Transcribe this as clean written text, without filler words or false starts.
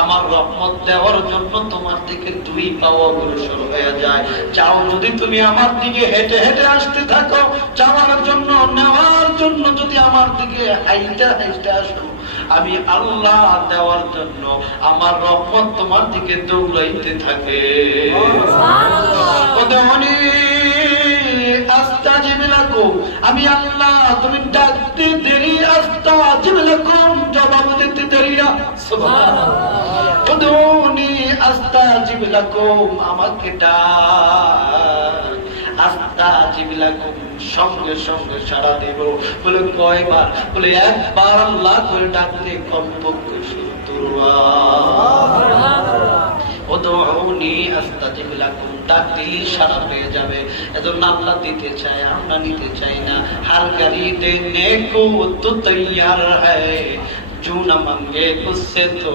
আমার রহমত দেওয়ার জন্য তোমার দিকে দুই পাও অগ্রসর হয়ে যায়। চাও যদি তুমি আমার দিকে হেঁটে হেঁটে আসতে থাকো, চাওয়ার জন্য নেওয়ার জন্য যদি আমার দিকে হাইটা হাইটা আসো, আমি আল্লাহ দেওয়ার জন্য আমার রহমত তোমার দিকে দৌড়াইতে থাকে। আমি আল্লাহ, তুমি ডাকতে দেরি, আস্তাজিব লাকুম, জবাব দিতে দেরি না। সুবহানাল্লাহ। উদউনি আস্তাজিব লাকুম, আমাকে ডাক, আস্তাজিব লাকুম, সঙ্গে সঙ্গে সাড়া দেব। বলে কয়বার? বলে একবার আল্লাহ করে ডাকতে কমপক্ষে 70 বার। উদউনি আস্তাজিব লাকুম, ডাক দিলেই সাড়া পেয়ে যাবে। এজন্য আল্লাহ দিতে চায়, আমরা নিতে চাই না। হার গাড়ি দেনে কো তো তৈয়ার হ্যায়, जो न मांगे उससे तो